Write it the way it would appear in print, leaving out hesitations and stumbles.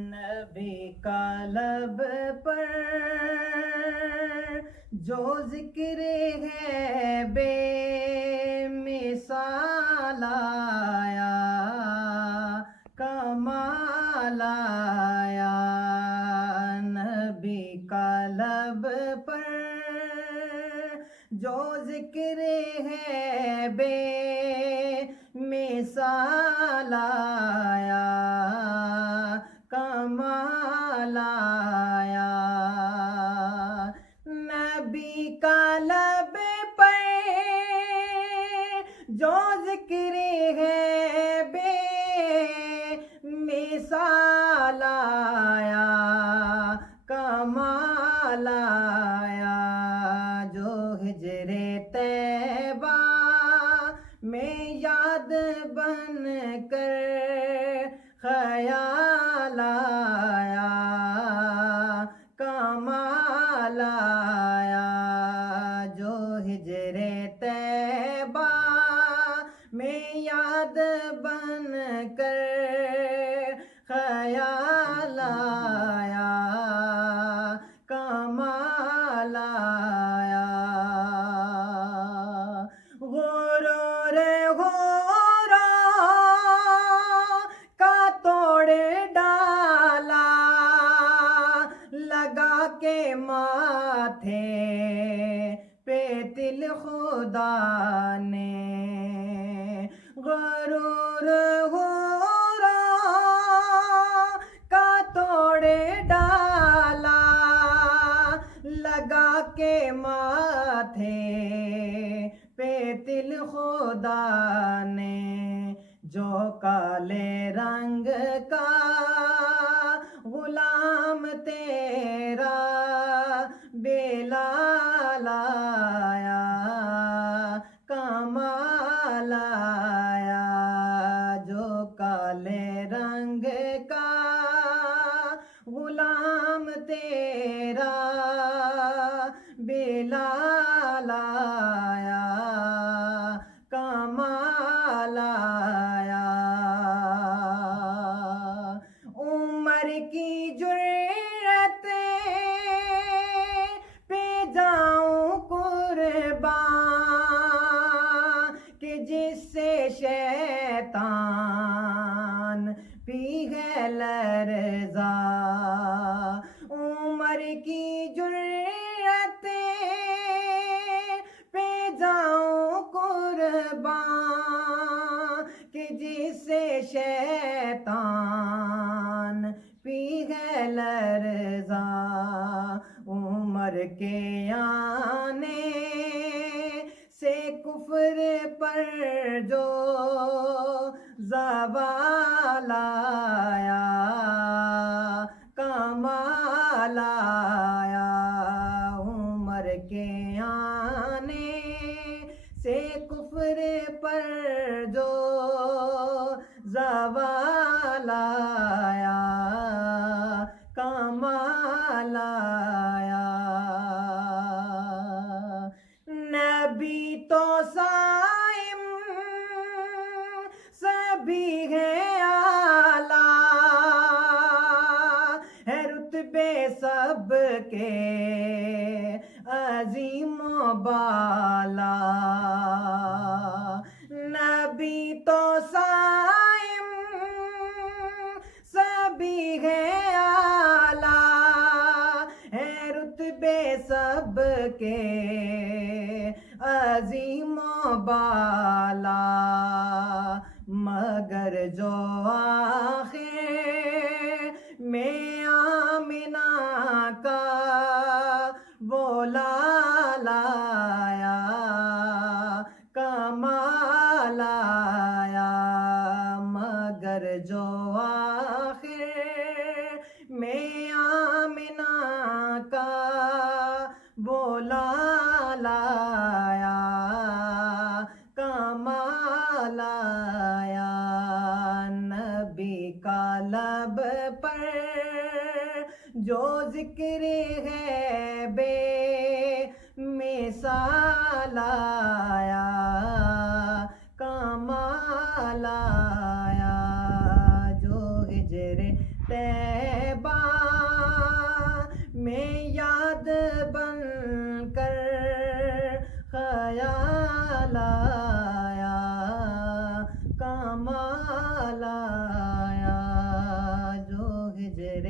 نبی کا لب پر جو ذکر ہے بے مثال آیا، کمال آیا۔ نبی کا لب پر جو ذکر ہے بے مثال آیا، کمال آیا۔ نبی کا لب پر جو ذکر ہے بے مثال آیا، کمال آیا۔ جو ہجر طیبہ میں یاد بن کر خیال آیا، کمال آیا۔ جو ہجر طیبہ میں یاد بن کر خیال آیا، کمال آیا۔ غرور غورا کا توڑ ڈالا، لگا کے ماتھے پہ تل خدا نے۔ غرور غورا کا توڑ ڈالا، لگا کے ماتھے پہ تل خدا نے۔ جو کالے رنگ کا غلام تیرا بلال آیا، کمال آیا۔ جو کالے رنگ کا غلام تیرا بلال آیا، کمال آیا۔ عمر کی جرأت پہ جاؤں قربان، کہ جس سے شیطان پی ہے لرزا۔ عمر کی جرأت پہ جاؤں قربان، کہ جس سے شیطان پی ہے لرزا۔ عمر کے آنے سے کفر پر جو زوال آیا، کمال آیا۔ عمر کے آنے سے کفر پر جو زوال آیا، کمال آیا۔ نبی تو صائم سبھی ہے اعلیٰ، ہے رتبے سب کے عظیم و بالا۔ نبی تو صائم سبھی ہے اعلیٰ، ہے رتبے سب کے عظیم و بالا۔ مگر جو آخر میں آمنہ کا وہ لال آیا، کمال آیا۔ مگر جو آخر میں آمنہ کا وہ لال آیا، کمال آیا۔ نبی کا لب پر جو ذکر ہے بے مثال آیا، کمال آیا۔ جو بن کر خیال آیا، کمال آیا، جو ہجر